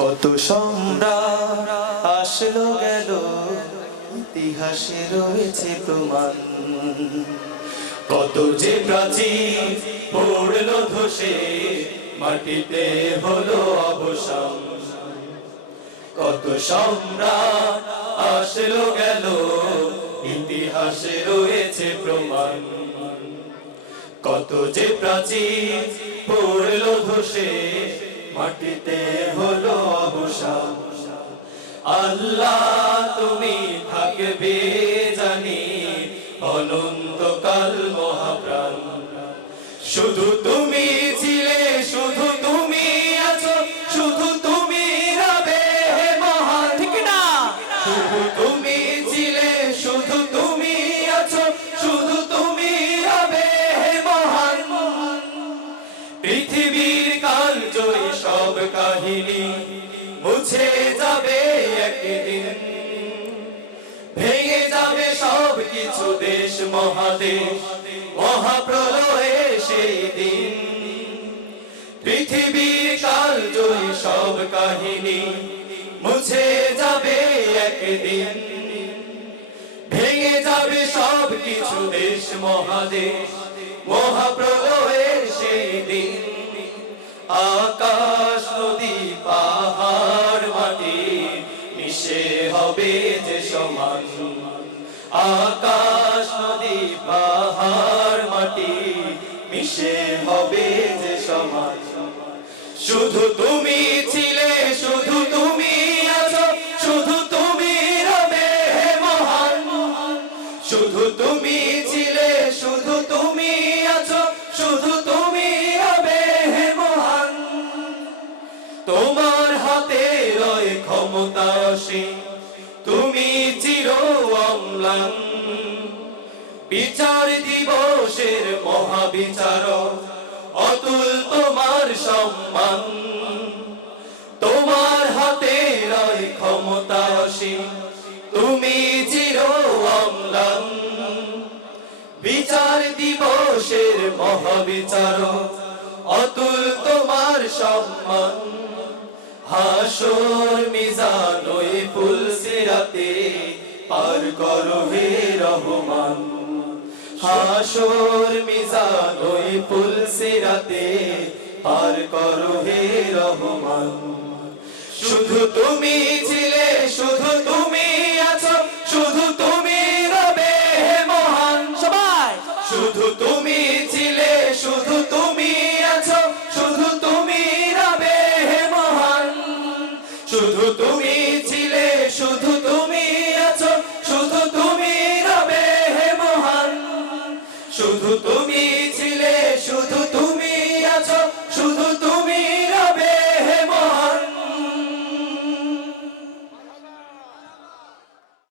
কত সম্রাট আসলো গেল, ইতিহাসে রয়েছে প্রমাণ। কত যে প্রাচীন পড়লো ধসে, মাটিতে হলো অবসান। কত সম্রাট আসলো গেল, ইতিহাসে রয়েছে প্রমাণ। কত যে প্রাচীন পড়লো ধসে, মাটিতে হলো অবসান। আল্লাহ তুমি থাকবে জানি অনন্তকাল মহাপ্রাণ। শুধু তুমি ছিলে, শুধু তুমি আছো, শুধু তুমি রবে হে মহান। ঠিক না? শুধু তুমি ছিলে, শুধু তুমি আছো, শুধু তুমি রবে হে মহান। পৃথিবীর কাল জয়ী সব কাহিনী মুছে যাবে একদিন, ভেঙে যাবে সব কিছু দেশ মহাদেশ, মহাপ্রলয়ে সেই দিন। পৃথিবীর কাল জয়ী সব কাহিনী মুছে যাবে একদিন, ভেঙে যাবে সব কিছু দেশ মহাদেশ, মহাপ্রলয়ে সেই দিন। আকাশ নদী পাহাড় মাটি মিশে হবে যে সমান। আকাশ নদী পাহাড় মাটি মিশে হবে যে সমান। শুধু তুমি ছিলে, শুধু তুমি আছো, শুধু তুমি রবে হে মহান। শুধু তুমি ছিলে, শুধু তুমি আছো, শুধু তুমি রবে হে মহান। তোমার হাতে রয় ক্ষমতা অসীম, তুমি চির অম্লান। বিচার দিবসের মহাবিচারক, অতুল তোমার সম্মান। তোমার হাতে রয় ক্ষমতা অসীম, তুমি চির অম্লান। বিচার দিবসের মহাবিচারক, অতুল তোমার সম্মান। হাসর মিজান ওই পুল সিরাতে পার করো হে রহমান। হাসর মিজান ওই পুল সিরাতে পার করো হে রহমান। শুধু তুমি ছিলে, শুধু তুমি আছো, শুধু তুমি রবে হে মহান। সবাই শুধু তুমি ছিলে, শুধু তুমি আছো, শুধু তুমি রবে হে মহান। শুধু তুমি